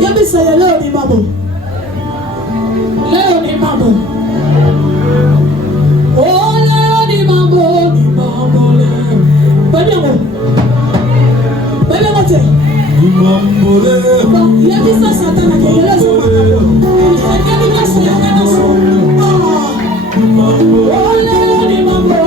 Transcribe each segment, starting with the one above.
Yabisa ya leo ni mambo. Leo ni mambo. Oh, leo ni mambo leo. Banyango. Banyango te. Ni mambo leo. Yabisa satana ke yele so makabo. Sakani basa ya kana so. Ni mambo. Oh, leo ni mambo leo.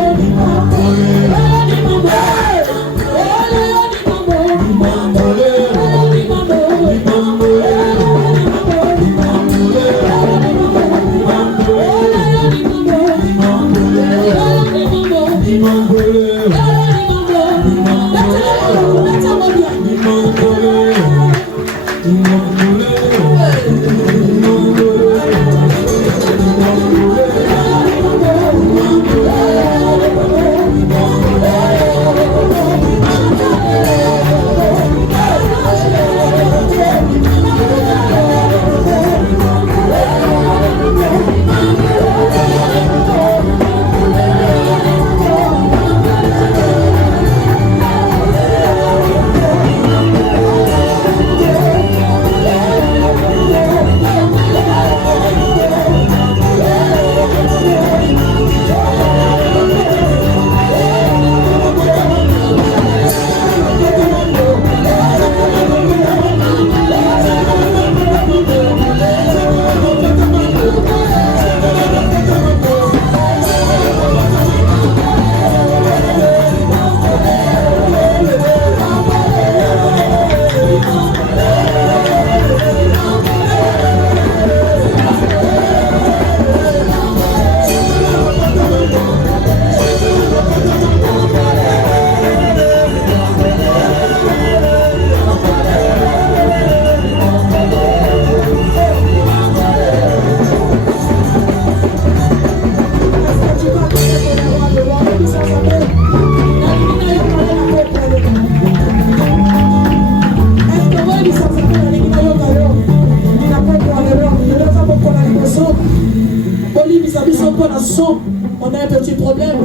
On a un petit problème,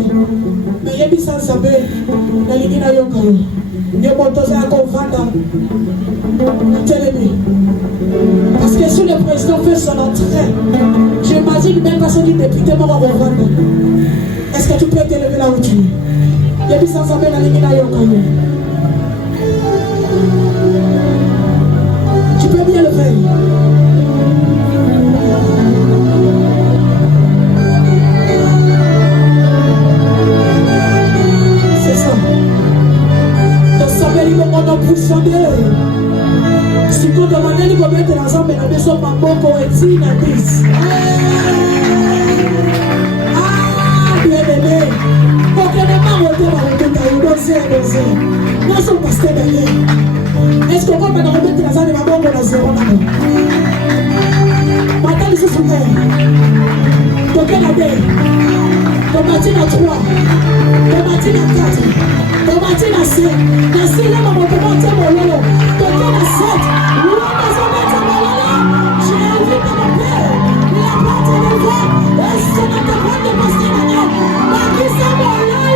mais il y a des sans saber, la ligne n'a pas de motos à convaincre. Parce que si le président fait son entrée, j'imagine même pas ce qui député va convaincre. Est-ce que tu peux t'élever là où tu es? Il y a des sans saber, la ligne n'a pas de. Tu peux bien le faire. Si tu demandes de mettre ensemble la maison Mamboko et Tina bis. Ah, bien aimé. Pour que les mamans nous sommes passés derrière. Est-ce qu'on va me remettre la salle de Mamboko dans zéro? Maintenant, ils se souviennent. Donc, elle a dit, Tomatine à 3, Tomatine à 4, Tomatine à 5, la C, là, maman, comment tu as mon lolo? Tomatine à 7, j'ai envie de mon père, la partie de voix, est-ce qu'on a capable de passer la nuit? Ma qui c'est mon lolo?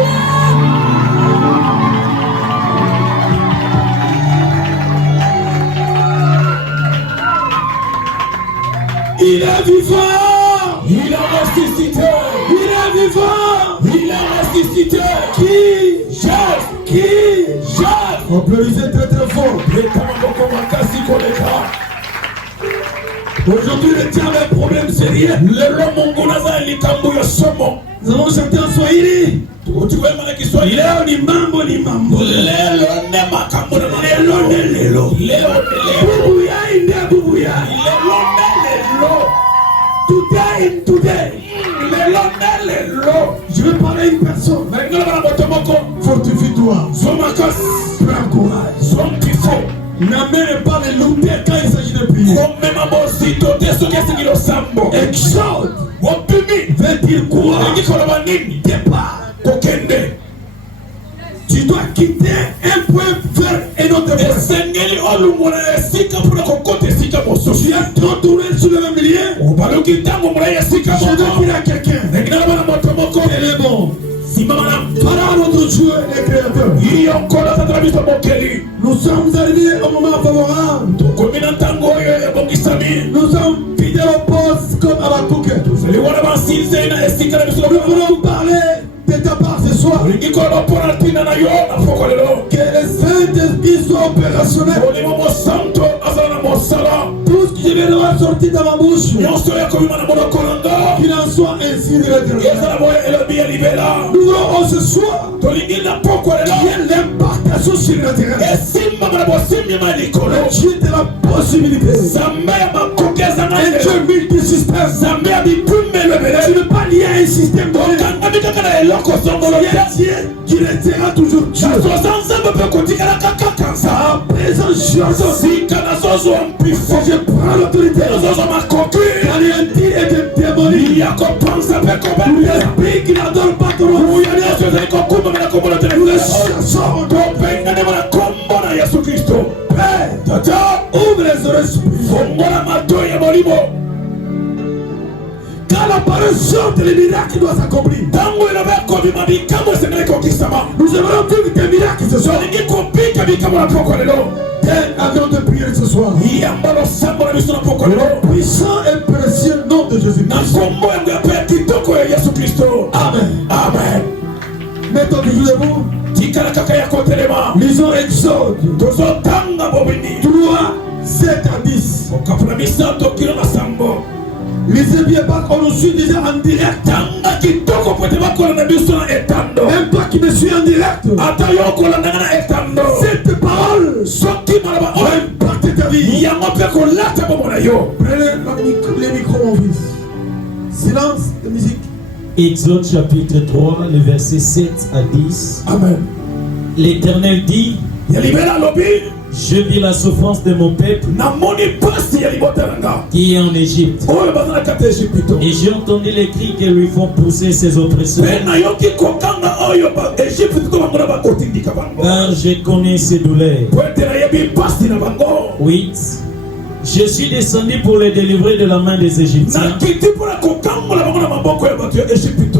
Il est vivant, il est ressuscité, il est vivant, il est ressuscité. Qui jette, on peut user très très fort. Aujourd'hui, le diable a un problème sérieux. Nous avons chanté en Swahili. Leo ni mambo ni mambo. Lelo ne makambo lelo ne lelo. Lelo bubuya inde bubuya. Lelo ne lelo. Today in today. Lelo ne lelo. Je vais parler à une personne. Fortifie-toi. Somakas. Prends courage. Som kifo. N'amène pas les loups quand il s'agit de prier. Exode. Veut dire quoi? Départ. Tu dois quitter un point vers un autre point. Tu as trop tourné sur le même lien. Je vais dire à quelqu'un. Elle est bon. Par notre Dieu et Créateur. Nous sommes arrivés au moment favorable. Nous voulons parler de ta part ce soir. Que le Saint-Esprit soit opérationnel. Tout ce qui viendra sortir dans ma bouche, qu'il en soit ainsi de l'Éternel. Nous voulons ce soir qu'il y ait l'impartation sur la terre. Le Dieu de la possibilité. Un Dieu multisystème. Tu ne pas lié à un système donné. Dieu qui restera toujours Dieu. À présent, je prends l'autorité d'anéantir et de démolir l'esprit qui n'adore pas ton nom. Nous le chassons. Père, ouvre les oreilles spirituelles. Quand la parole sorte, les miracles doivent s'accomplir. Nous aimerons vivre des miracles ce soir. Avant de prier ce soir, le puissant et précieux nom de Jésus-Christ. Amen. Amen. Mettons-nous debout. Lisons Exode 3, 7 à 10. Lisez bien, pas qu'on nous suit déjà en direct. Même pas qui me suit en direct. Cette parole va impacter ta vie. Prenez les micros, mon fils. Silence de musique. Exode chapitre 3, le verset 7 à 10. Amen. L'Éternel dit: je vis la souffrance de mon peuple qui est en Égypte. Et j'ai entendu les cris qui lui font pousser ses oppresseurs. Car je connais ses douleurs. 8. Je suis descendu pour les délivrer de la main des Égyptiens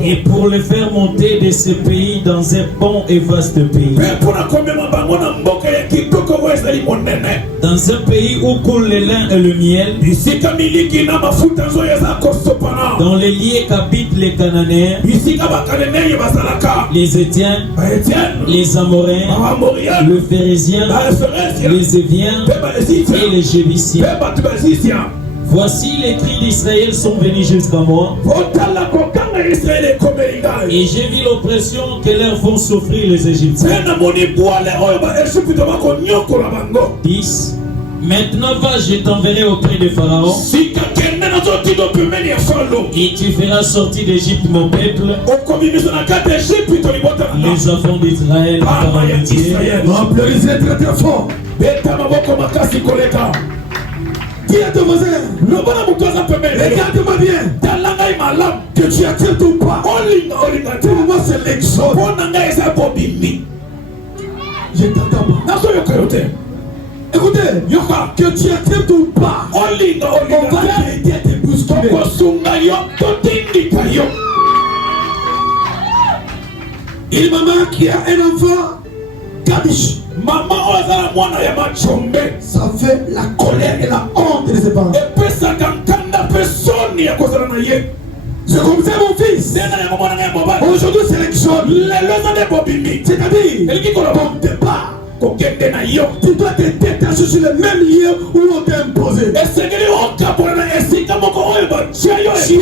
et pour les faire monter de ce pays dans un bon et vaste pays, dans un pays où coule le lin et le miel, dans les lieux qu'habitent les Cananéens, les Étiens, les Amoréens, le Phérézien, les Éviens et les Jébusiens. Voici les cris d'Israël sont venus jusqu'à moi, et j'ai vu l'oppression que leur font souffrir les Égyptiens. 10. Maintenant va, je t'enverrai auprès de Pharaon, et tu feras sortir d'Égypte mon peuple, les enfants d'Israël, par amitié. Applaudissez très très fort. Dis à ton voisin, regarde-moi bien, que tu acceptes ou pas. Pour moi c'est l'exode. Je t'entends pas. Écoutez, que tu acceptes ou pas, on va t'aider à te bousculer. Il maman qui a un enfant, Kabish. Ça fait la colère et la honte de ses parents. C'est comme ça mon fils. Aujourd'hui c'est l'exode. C'est-à-dire ton départ. Tu dois te détacher sur le même lieu où on t'a imposé. Tu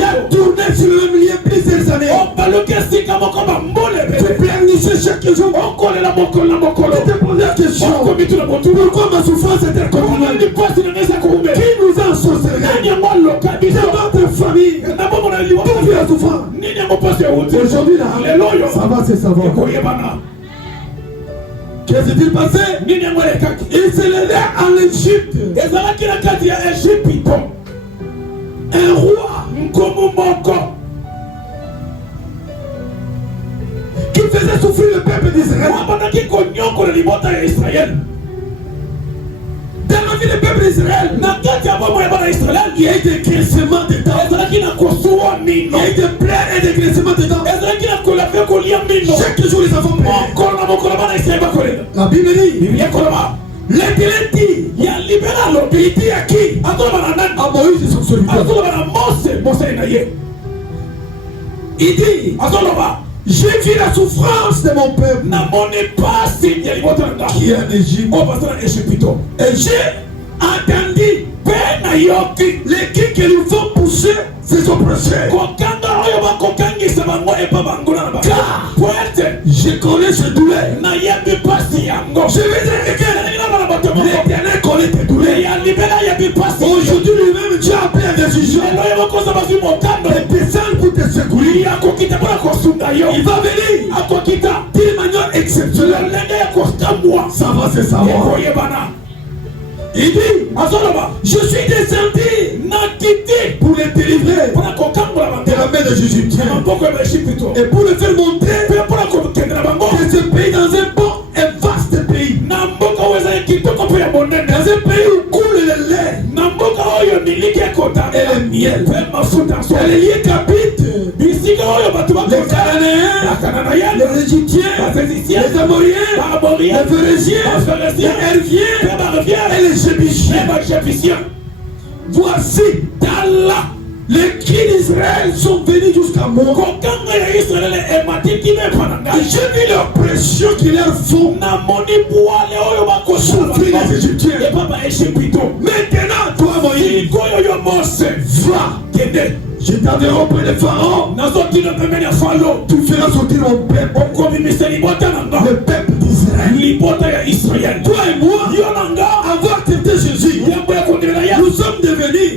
as tourné sur le même lieu plusieurs années. Tu planifies chaque jour. Tu te poses la question: pourquoi ma souffrance est-elle continuelle? Qui nous a ensorcelés? C'est notre famille. Qui vit la souffrance? Aujourd'hui là, ça va se savoir. Qu'est-ce qui s'est passé? Il s'est levé en Égypte. Un roi qui faisait souffrir le peuple d'Israël. Dans la vie du peuple d'Israël, il y a eu des graissements de dents. Il y a eu des plaies et des graissements de dents. Chaque jour les enfants pleuraient. La Bible dit, l'Éternel dit, il dit à qui? À Moïse et son serviteur. Il dit, j'ai vu la souffrance de mon peuple qui est en Égypte. Et j'ai entendu les cris qui lui font pousser ses oppresseurs. Car je connais ce douleur. Je vais dire que l'Éternel connaît tes douleurs. Aujourd'hui lui-même Dieu a pris la décision de descendre pour te secourir. Il va venir d'une manière exceptionnelle. Ça va se savoir. Il dit, je suis descendu pour les délivrer de la main des Égyptiens et pour le faire monter de ce pays dans un bon et vaste pays, dans un pays où coule le lait et le miel. Et les liens qu'habitent les Cananéens, les Égyptiens, les Amoriens, les Phéréziens, les Herviens et les Jébusiens. Voici les cris d'Israël sont venus jusqu'à moi. Et j'ai vu l'oppression qui leur font souffrir les Égyptiens. Maintenant, toi Moïse, va, je t'enverrai auprès de Pharaon. Tu feras sortir mon peuple, le peuple d'Israël. Toi et moi, avoir accepté Jésus, nous sommes devenus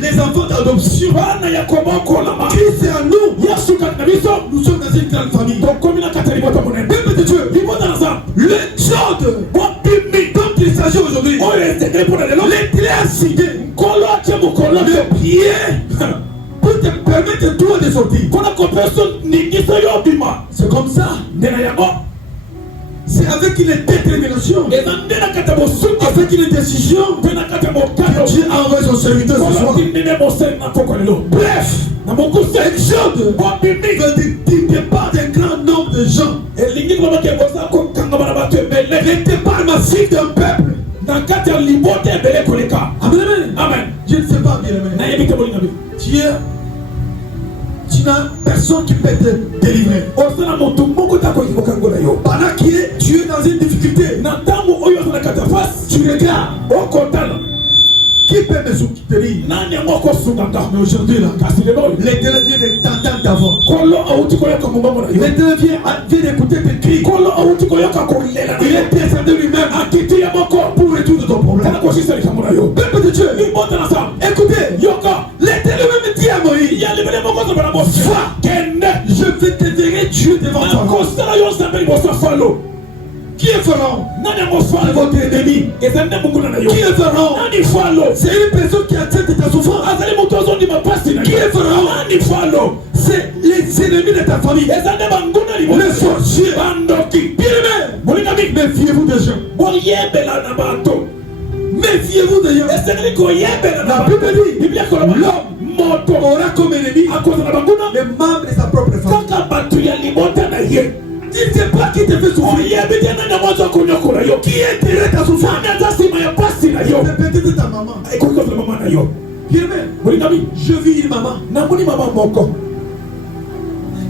les enfants d'adoption. Christ est à nous. Nous sommes dans une grande famille. Peuple de Dieu, l'exode dont il s'agit aujourd'hui, l'ecclésiasté, le pied pour te permettre toi de sortir. C'est comme ça. C'est avec une détermination, avec une décision que Dieu a envoyé son serviteur ce soir. Bref, Exode ne pas d'un grand nombre de gens. Il départ massif d'un peuple. Amen. Je ne sais pas bien. Tu n'as personne qui peut te délivrer. Pendant qu'il est, tu es dans une difficulté. Tu regardes. Qui peut me soutenir? Mais aujourd'hui, l'Éternel vient de t'entendre d'avant. L'Éternel vient d'écouter tes cris. Il est descendu lui-même pour résoudre ton problème. Peuple de Dieu, écoutez, l'Éternel même dit à Moïse, va, je vais te donner Dieu devant toi. Qui est Pharaon? C'est votre ennemi. Qui est Pharaon? C'est une personne qui accepte ta souffrance. Qui est Pharaon? C'est les ennemis de ta famille. Les sorciers. Méfiez-vous des gens. Méfiez-vous des gens. La Bible dit, l'homme aura comme ennemi les membres de sa propre famille. Il ne sait pas qui te fait souffrir. Qui est derrière ta souffrance? C'est peut-être ta maman. Je vis une maman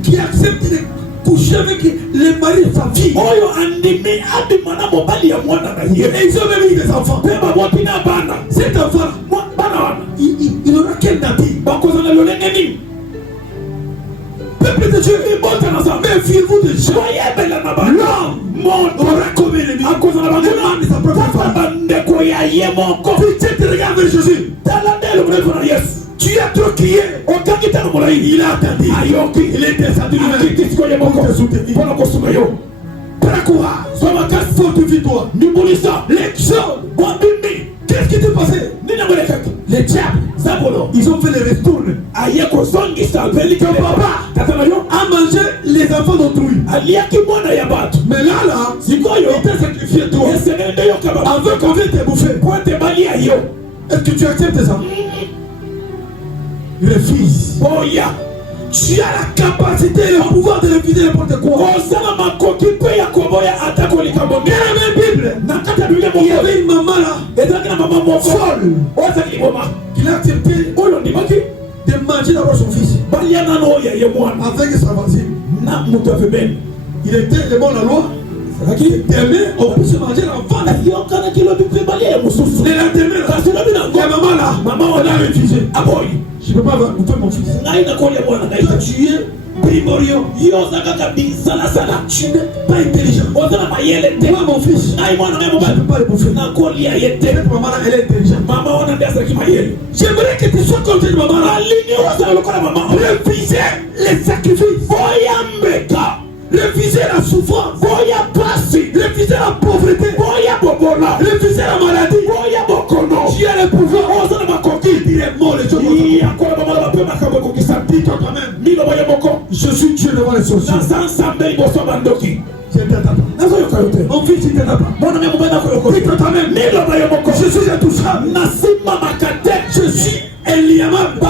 qui accepte de coucher avec les maris de sa fille. Et ils ont même eu des enfants. Cet enfant, il aura quel natif? Peuple de Dieu, méfiez-vous de Dieu. L'homme aura comme ennemi les membres de sa propre famille. Si tu regardes vers Jésus, tu as trop crié. Il a attendu. Il est descendu lui-même pour te soutenir. Fortifie-toi. L'exode. Qu'est-ce qui t'est passé? Les diables, ils ont fait les retours. Ton papa a mangé les enfants d'autrui. Mais là, il t'a sacrifié toi. Avant qu'on vienne te bouffer. Est-ce que tu acceptes ça? Refuse. Tu as la capacité et le pouvoir de refuser n'importe quoi. Dans la Bible, il y avait une maman là, folle, qui l'a accepté de manger d'abord son fils. Avec sa voisine. Il était devant la loi. Demain, on peut se manger l'enfant. Le lendemain, maman là, maman on l'a refusé. Ah boy, je ne peux pas vous faire mon fils. Toi, tu es Primorio. Tu n'es pas intelligent. Moi mon fils, je ne peux pas le bouffer. Peut-être maman là, elle est intelligente. J'aimerais que tu sois contre maman là. Refuser les sacrifices. Refuser la souffrance. Refuser la pauvreté. Refuser la maladie. Tu as le pouvoir. Il est mort les gens. Dis-toi toi-même. Je suis Dieu devant les sorciers. Mon fils, il t'attend pas. Dis-toi toi-même. Je suis intouchable. Je suis Eliamam.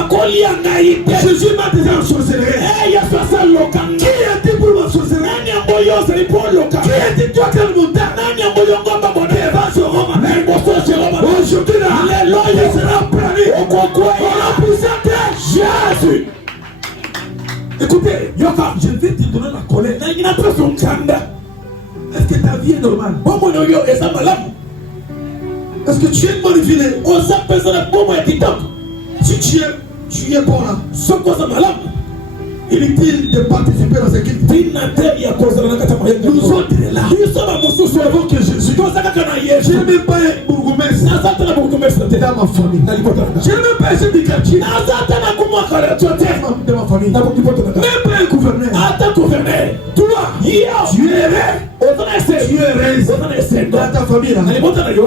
Jésus m'a déjà ensorcelé. Qui a dit pour m'ensorceler? Qui a dit toi quel montagne? Aujourd'hui là, il sera plané. On a présenté Jésus. Écoutez, Yoka, je vais te donner la colère. Est-ce que ta vie est normale? Est-ce que tu es manipulé? Si tu es bon là, inutile de participer dans cette équipe. Nous sommes là. Nous savons que Jésus. Je n'ai même pas un bourgmestre dans ma famille. Je n'ai même pas un chef de quartier dans ma famille. Même pas un gouverneur. Toi, tu es dans ta famille là.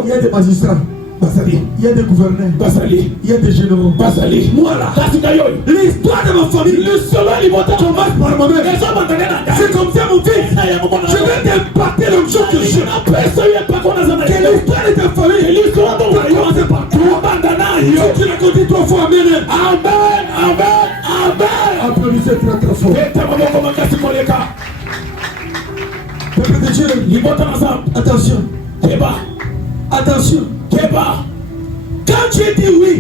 Il y a des magistrats. Il y a des gouverneurs, il y a des généraux. Moi là, l'histoire de ma famille commence par moi-même. C'est comme ça mon fils. Je vais t'impacter le jour que je suis. Que l'histoire de ta famille va commencer par toi. Si tu l'as compté 3 fois, amen. Applaudissez très très fort. Peuple de Dieu, attention. Attention. Quand tu dis oui,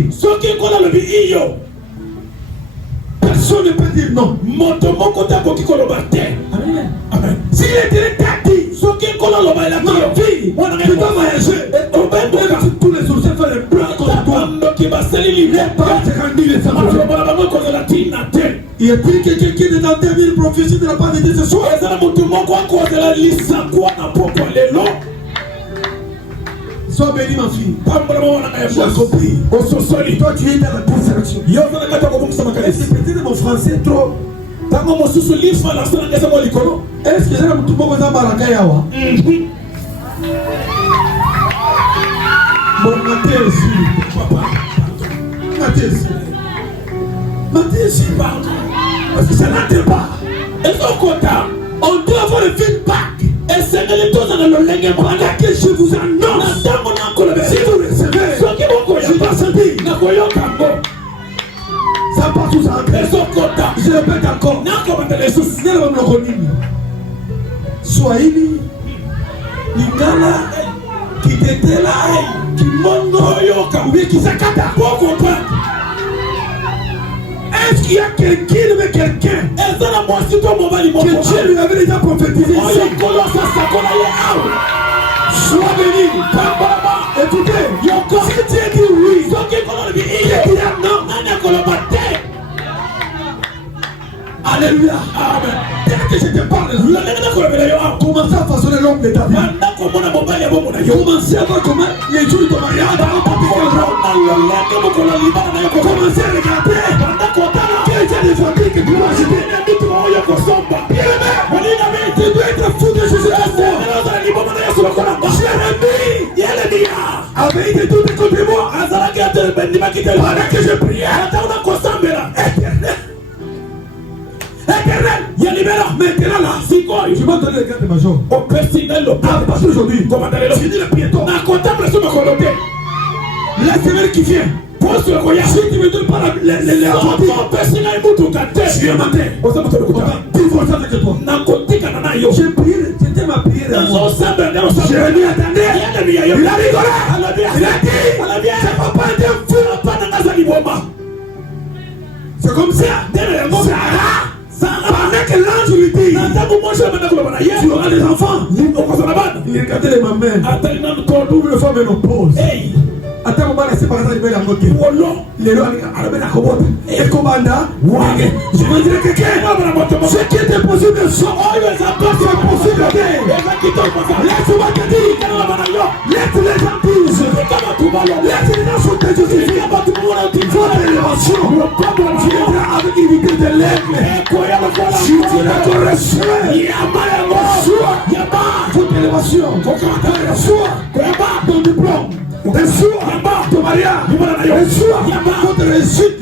personne ne peut dire non. Amen. S'il est direct à dire, ma fille, tu dois voyager. Tous les jours, c'est faire les plans contre toi. Les parents se rendent les enfants. Y a-t-il quelqu'un qui est dans tes villes prophéties de la part de Dieu ce soir? Sois béni ma fille. Tu as compris. Toi tu es dans la distraction. Est-ce que peut-être mon français est trop? Est-ce que j'ai tout le monde dans Baraka Yawa? Bon, Mathé ici. Mathé ici. Parce que ça n'entend pas. On doit avoir le feedback. Et c'est que les deux dans le langue pendant que je vous annonce. Si vous recevez, je passe un dit. Ça part tout ça. Je répète encore. Swahili, Lingala, Kitetela, Kimono, Kisakata. Pour comprendre. Est-ce qu'il y a quelqu'un avec quelqu'un que Dieu lui avait déjà prophétisé? Sois béni. Écoutez, si tu as dit oui, il est dit non. Alléluia. Amen. Dès que je te parle, commencez à façonner l'homme de ta vie. Commencez à voir comment les jours de mariage. Commencez à regarder. Quel est le famille que tu dois acheter? Tu dois être fou de Jésus. Jérémie avait été tout contre moi. Pendant que je priais, Éternel, il y a libéré. Maintenant là, je vais donner le garde major. Au personnel, parce qu'aujourd'hui, je dis le piéton. La semaine qui vient, si tu me donnes pas les je vais mater. Divorce avec toi. J'ai prié, c'était ma prière. Jérémie attendait. Il a rigolé. Il a dit, c'est pas être fou. avoir des enfants. Il regardait les mamans. Double fois ménopause. Attends, on va laisser par exemple la moitié. Les lois, et commandant, je veux dire que ce qui était possible, c'est possible. Laisse-moi te dire, laisse les gens disent, laisse les gens sont justifiés. Votre élévation, tu viendras avec unité de l'aigle. Si tu ne te reçois, votre élévation, ton diplôme. Ton mariage, votre réussite.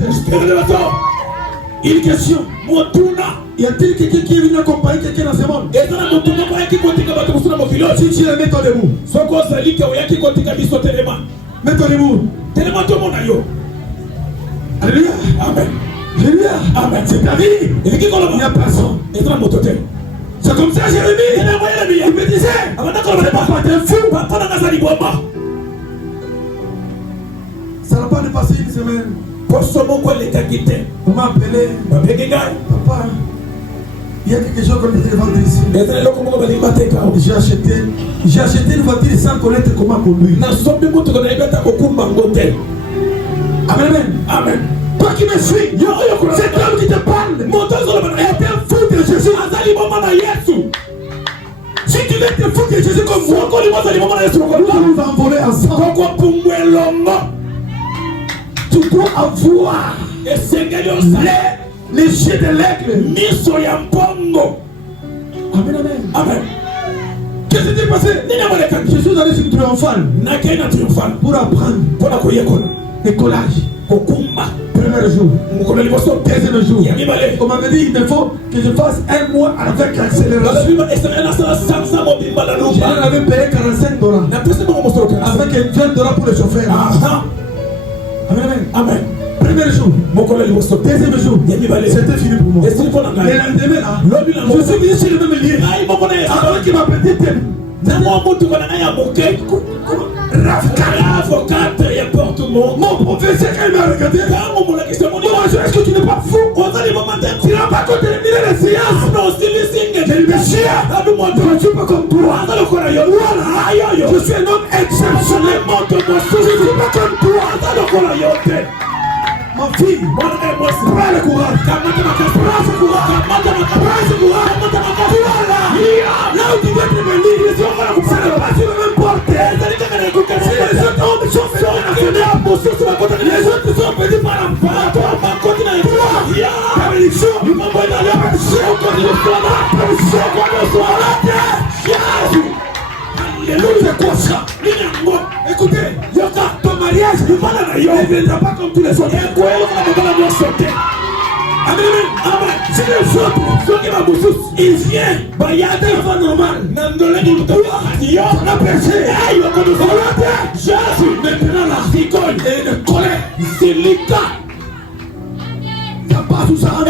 Une question. Y a-t-il quelqu'un qui est venu accompagner quelqu'un dans ce monde? Si tu es, mets-toi debout. Mets-toi debout. Alléluia. Amen. Alléluia. Amen. C'est-à-dire, il n'y a personne. C'est comme ça, Jérémie. Il me disait, c'est pas t'es fou. Ça n'a pas dépassé une semaine. On m'a appelé. Papa, il y a quelque chose qu'on devrait vendre ici. J'ai acheté une voiture sans connaître comment conduire. Amen. Amen. Toi qui me suis, cet homme qui te parle est un fou de Jésus. Si tu veux être fou de Jésus comme moi, nous allons voler ensemble. Tu dois avoir les yeux de l'aigle. Amen, amen. Amen. Qu'est-ce qui s'est passé? Jésus allait sur triomphal pour apprendre le collage. Premier jour, deuxième jour. On m'avait dit il me faut que je fasse un mois avec l'accélération. Je avais payé $45 avec $20 pour le chauffeur. Amen. Amen. Premier jour, deuxième jour, c'était fini pour moi. Et le lendemain là, je suis venu sur le même lieu. Avant qu'il m'appelle mon professeur, quand il m'a regardé, est-ce que tu n'es pas fou? Tu n'as pas terminé les séances. Je lui dis, je ne suis pas comme toi. Voilà, je suis un homme exceptionnel. Je ne suis pas comme toi. Ma fille, prends le courage. Prends ce courage. Là où tu viens de me lire, ça ne va pas sur la même porte. Les autres sont petits. Les autres sont petits par la part. Ta bénédiction, c'est quoi ça? Écoutez, ton mariage ne viendra pas comme tous les autres. Amen. Si les autres, il vient, il y a des fois normal. On a percé. Jésus, maintenant la rigole et le colère. C'est l'état. Ça passe où ça rentre.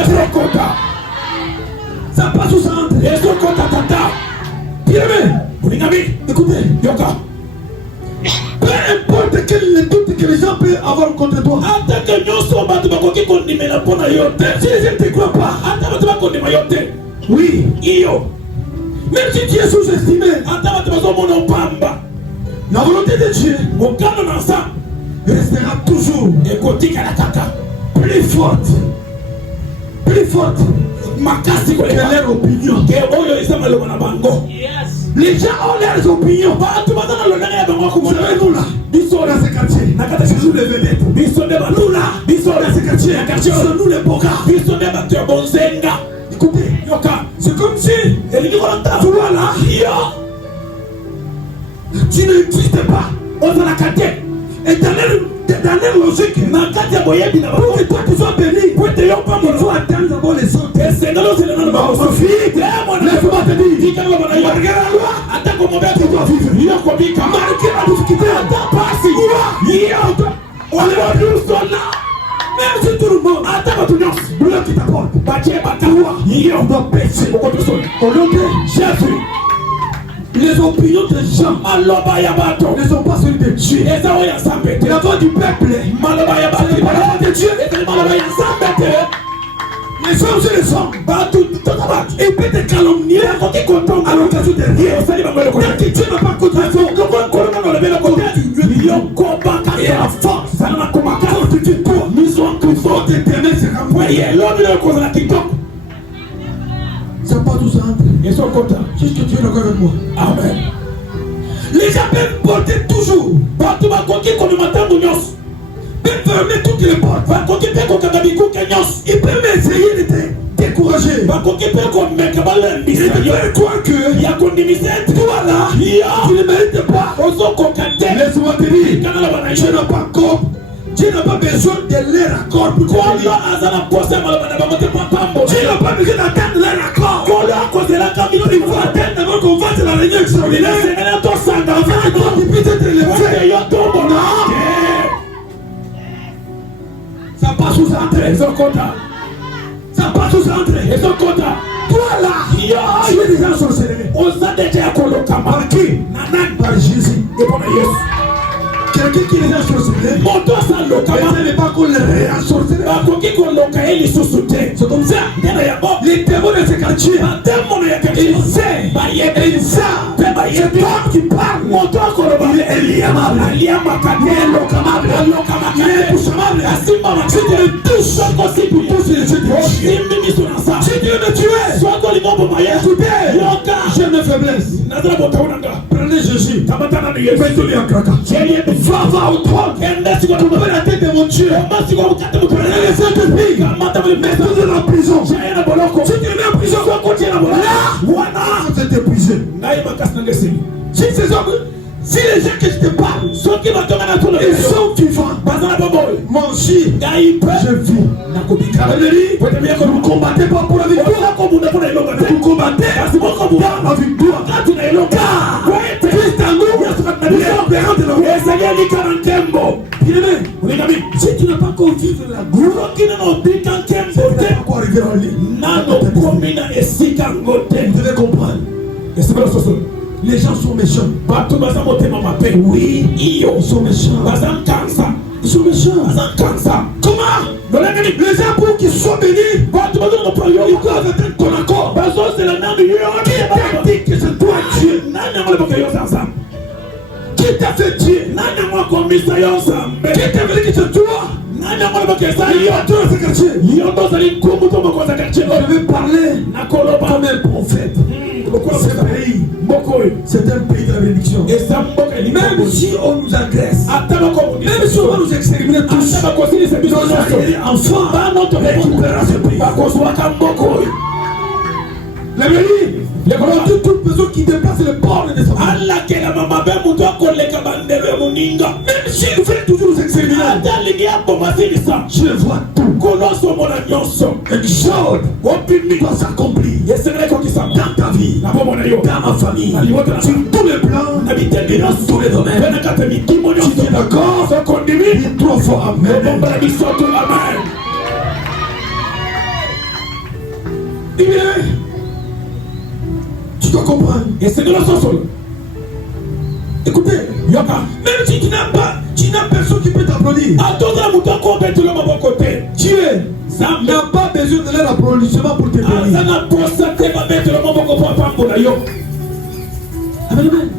Ça passe où ça rentre. Bien-aimé, écoutez, peu importe quel doute que les gens peuvent avoir contre toi. Si les gens ne te croient pas, oui, même si tu es sous-estimé, la volonté de Dieu restera toujours plus forte que leur opinion. Les gens ont leurs opinions. Vous savez, nous là, ils sont dans ce quartier. C'est nous les vedettes. Nous là, ils sont dans ce quartier. C'est nous les bogards. Écoutez, c'est comme si toi là, tu n'existes pas. Et dans leur logique, pour que toi tu sois béni, il faut attendre d'abord les autres. Ma fille, laisse-moi te dire, malgré la loi, tu dois vivre. Malgré la difficulté, même si tout le monde bloque ta porte, on doit baisser. Au nom de Jésus, les opinions des gens ne sont pas celles de Dieu. La voix du peuple, c'est la voix de Dieu. Les hommes et les femmes, Il peut te calomnier à l'occasion de rien. Tant que Dieu n'a pas contesté, et à la force, quand tu te tournes, nous avons que force éternelle, c'est comme ça pas tous entrer. Ils sont contents. Juste que tu es d'accord avec moi. Amen. Les gens peuvent porter toujours. Partout ma coquille comme le matin mounios. Peuvent fermer toutes les portes. Va coquille peut qu'on kagabikou kenyos. Ils peuvent essayer de te décourager. Va coquille peut qu'on me kabale Ils peuvent croire que il y a qu'on dimisette. toi là, tu ne mérites pas. Ozo kokate. Laisse-moi te dire, tu n'as pas corps. Tu n'as pas besoin de leur accord pour te Kondo bénir. azana posa malabana bamote papambo. Tu n'as pas besoin d'attendre leur accord. Kondo akose la kamino Il faut attendre avant qu'on fasse la réunion Il extraordinaire. est sénégal to sanga. Afin que toi tu puisses être élevé. Yo tombo. Non. Ça passe sous entrée. Ils sont contents. Ça passe sous entrée. Ils sont contents. Toi là, tu es déjà sorcellerie. Oza deja kolokama. Par qui? Nanan. Par Jésus. Et pour Yesu. Quelqu'un qui est déjà sorcellerie. Moto sa Mais lokama. ce n'est pas qu'on le réensorcelle. Bakoki koloka eli susute. C'est comme ça. Ndena ya bo. Les démons de ce quartier, Demono ya kati. ils savent. Bayebe. Ils savent. Peba C'est yebe. toi qui parles. Moto akoloba. Il est liamable. Aliama Il est kate. locamable. Alokama Il est kate. touchable. Asimba Si tu makate. le touches, Soko sibu. tout c'est le Dieu de Dieu. Simbi miso nasa. Si tu veux me tuer, Soko limombo maya. écoutez, Yoka. j'ai mes faiblesses. Nazara botaunanga. Prenez Jésus. Tabatana ni Yesu. Mettez-lui en craquant. Cheyebe. Va au trône. Kende siko Tu peux la tête de mon Dieu. Masi kwa mukate Prenez mutane. les Saint-Esprit. Kamata mele mesa. Mettez-le en prison. Si Chayena boloko. tu le mets en prison, Soko tiena boloko. là, Wana. vous êtes épuisé. Ngai makasi nangesini. Si ces hommes, si les gens que je te parle, Soki batonga na tolo. ils sont vivants, Bazana boboy. moi aussi, Ngai pe. je vis. Nakobika. Ça veut dire, Pote biako vous ne combattez pas pour la victoire, Ozako munda pona ilonga na. vous combattez pour la victoire. Kati na ilonga. Car Wete. Christ en nous, il est opérant de la vie. Esageli kana nkembo. Bien-aimé, Unikami. si tu n'as pas encore vécu de la gloire, Soki na obika tu nkembo n'as te. pas encore arrivé en ligne. Nano komi na esika ngote. Vous devez comprendre, Esibela soso. les gens sont méchants. Bato baza motema mabe. Oui, Iyo. ils sont méchants. Baza nkansa. Ils sont méchants. Baza nkansa. Comment? Nolengani. Les gens pour qu'ils soient bénis, Bato baza ngopa ils yo. doivent attendre ton accord. Bazo c'est la nami yo. Qui t'a dit que c'est toi Dieu? Nani amole boke yo sasa. Qui t'a fait Dieu? Nani amole komisa yo sambe. Qui t'a dit que c'est toi? Nani amole boke sa Il y yo. a toi dans ce quartier. Yo ndo zali nkumu to moko za quartier. Je vais parler Nakoloba. comme un prophète. Ce pays, c'est un pays de la bénédiction. Même si on nous agresse, même si on va nous exterminer tous, nos enfants récupérera ce pays. La vérité, toute personne qui dépasse le bord de sa vie, même s'il fait toujours nous exterminer, je vois tout. Exode doit s'accomplir dans ta vie, dans ma famille, sur tous les plans, dans tous les domaines. Si tu es d'accord, dis 3 fois Amen. Eh bien, tu dois comprendre. Écoutez, même si tu n'as personne qui peut t'applaudir, Dieu n'a pas besoin de leur applaudissement pour te bénir.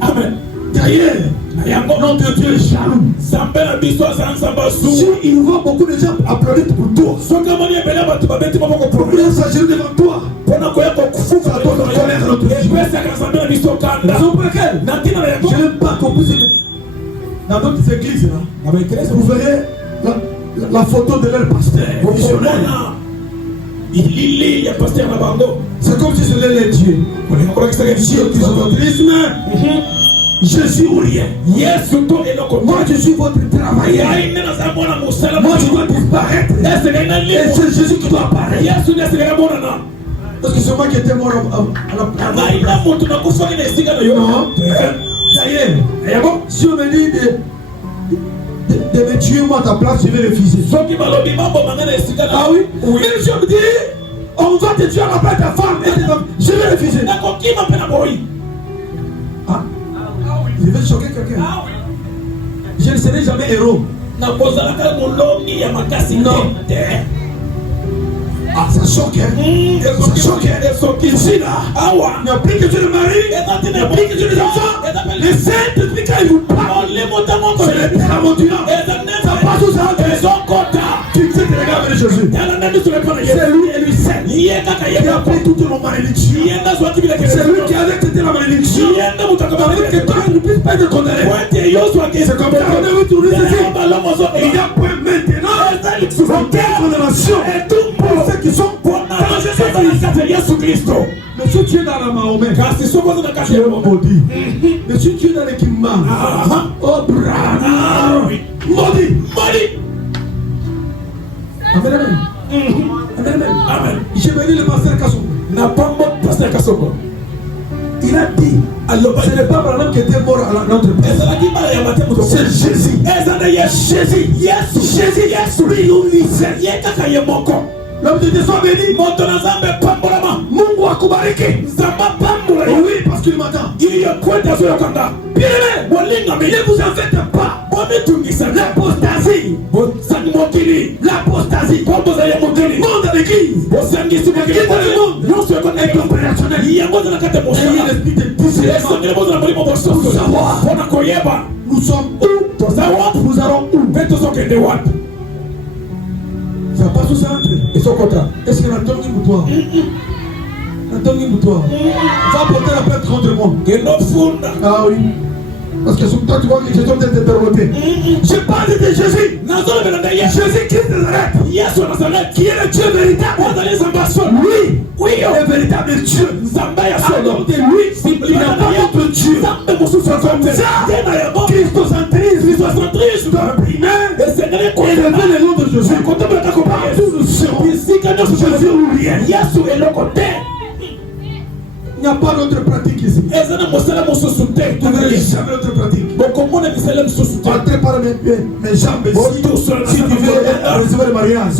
Amen. D'ailleurs, notre Dieu est jaloux. Si il voit beaucoup de gens applaudir pour toi, il s'agit devant toi. Ça doit te colère notre Dieu. Raison pour laquelle je n'aime pas qu'on puisse. Dans d'autres églises, là, vous verrez la photo de leur pasteur. C'est comme si c'était les dieux. Je suis ou rien. Moi je suis votre travailleur. Moi je dois disparaître. Et c'est Jésus qui doit apparaître. Parce que c'est moi qui étais mort à la non. D'ailleurs, si on me dit de me tuer moi à ta place, je vais refuser. Ah oui? Même si on me dit on va te tuer à la place de ta femme, je vais refuser. Ah, je vais choquer quelqu'un. Je ne serai jamais héros. Non. Ah, ça choque, hein? Ça choque, hein? Ici, là, il n'y a plus que Dieu le mari, il n'y a plus que Dieu les enfants. Les saints, depuis quand ils vous parlent, c'est les tramontinants. Ça passe où ça? Tu sais, tu regardes avec Jésus. C'est lui et lui seul. Il a pris toutes nos malédictions. C'est lui qui avait traité la malédiction. Avec que toi, ne puisses pas être condamné. C'est comme ça qu'on est retourné ici. Il y a point maintenant aucune condamnation pour ceux qui sont dans Jésus-Christ. Mais si tu es dans la Mahomet, tu es maudit. Mais si tu es dans l'équipement, oh bravo, maudit. Amen. Amen. J'ai venu le pasteur Kassongo. Il a dit, ce n'est pas Branham qui était mort à notre place. C'est Jésus. L'homme de Dieu soit béni. Mungu akubariki. Oui, parce qu'il m'entend. Bien-aimé, ne vous en faites pas. L'apostasie. L'apostasie. Monde à l'église. Quitte le monde. Est opérationnel. Ayez l'esprit de discernement pour savoir. Nous sommes où? Nous allons où? Ça passe où ça entre? Et son contrat. Est-ce que la tongue est pour toi? La tongue est pour toi. Va porter la plainte contre moi. Ah oui. Parce que sur toi tu vois que Jésus est interrompé. Je parle de Jésus. Jésus-Christ de Nazareth. Qui est le Dieu véritable. Oui, le véritable Dieu. Alors de lui, il n'a pas d'autre Dieu. Comme ça, Christocentrisme doit primer et élever le nom de Jésus. Tout le seront. Jésus ou rien. Il n'y a pas d'autre pratique ici. Il n'y a jamais d'autre pratique. Entrez par mes jambes ici. Si tu veux recevoir le mariage.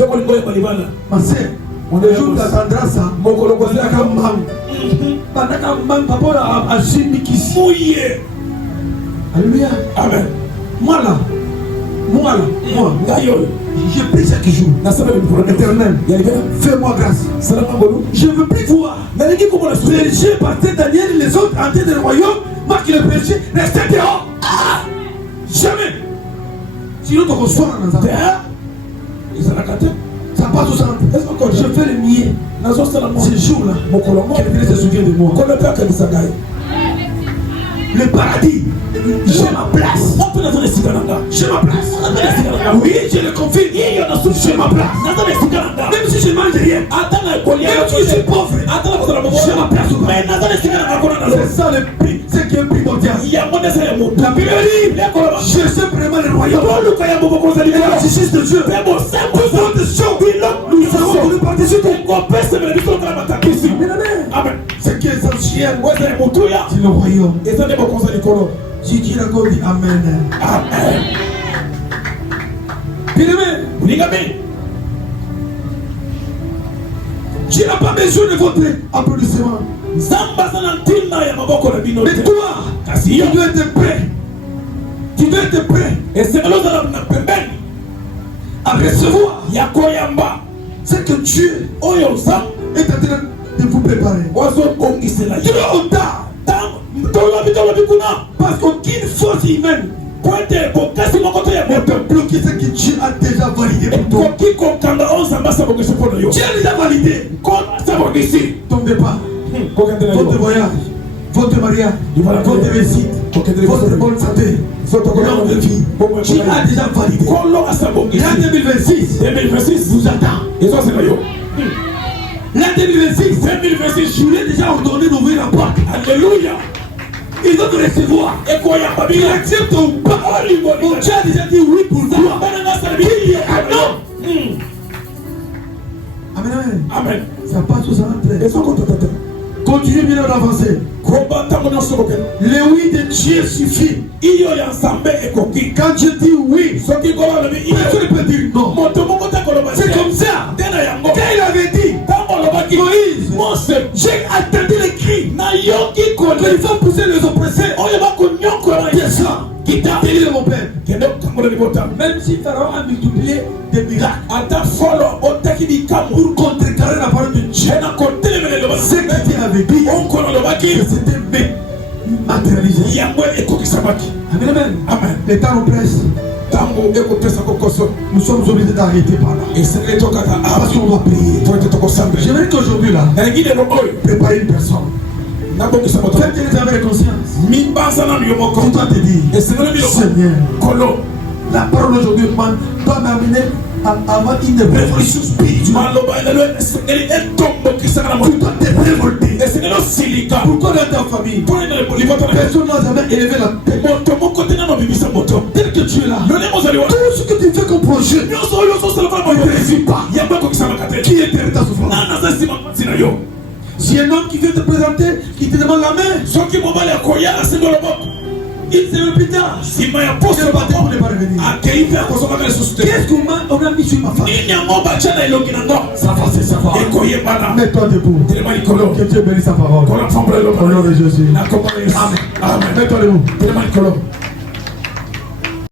Ma sœur, le jour d'attendra ça. Alléluia. Amen. Moi, je prie chaque jour. Éternel, fais-moi grâce. Je ne veux plus voir. Prêcher par Daniel et les autres entrés dans le royaume. Moi qui le prêchais, restez dehors. Jamais. Sinon, tu reçois dans un ça passe au centre. Je fais le mien. Ce jour-là, quelqu'un se souvient de moi. Le paradis, j'ai ma place. J'ai ma place. Oui, je le confirme. J'ai ma place. Même si je ne mange rien, même si je suis pauvre, j'ai ma place. C'est ça le prix. C'est qui est primordial. La Bible dit, je sais vraiment le royaume. Et la justice de Dieu. Toutes autres choses, nous avons voulu participer. Amen. Ce qui est essentiel, c'est le royaume. Si tu l'as dit Amen. Amen. Bien-aimé, tu n'as pas besoin de votre applaudissement. Mais toi, tu dois être prêt. Tu dois être prêt à recevoir ce que Dieu est en train de vous préparer. Trop tard. Parce qu'aucune force humaine ne peut bloquer ce que Dieu a déjà validé pour toi. Dieu a déjà validé ton départ, votre voyage, votre mariage, votre réussite, votre bonne santé, votre nom de vie. Dieu a déjà validé. L'an 2026 vous attend. L'an 2026, je l'ai déjà ordonné d'ouvrir la porte. Alléluia. Il doit te recevoir. Il accepte ou pas. Mon Dieu a déjà dit oui pour toi. Il y a un non. Amen. Amen. Ça passe ou ça rentre. Continuez bien d'avancer. Le oui de Dieu suffit. Quand Dieu dit oui, personne ne peut dire non. C'est comme ça. Quand il avait dit Moïse, j'ai attendu les cris qu'il faut pousser les oppressés. Descends, qui t'a appelé mon père. Même si Pharaon a multiplié des miracles pour contrecarrer Ce que tu avais dit, que c'était matérialisé. Amen. Amen. Les temps nous pressent. Nous sommes obligés d'arrêter par là. Parce qu'on doit prier. J'aimerais qu'aujourd'hui là, préparer une personne. Faites des examens de conscience. Tu dois te dire, Seigneur, la parole d'aujourd'hui doit m'amener à avoir une révolution spirituelle. Tu dois te révolter. Pourquoi dans ta famille, personne n'a jamais élevé la tête? Tel que tu es là, tout ce que tu fais comme projet ne réussit pas. Qui est derrière ta souffrance? Si un homme qui vient te présenter, qui te demande la main, il se répéta. Il va battre pour ne pas revenir. Qu'est-ce qu'on a mis sur ma femme? Ça va, c'est ça. Mets-toi debout. Que Dieu bénisse sa parole. Au nom de Jésus. Amen. Mets-toi debout.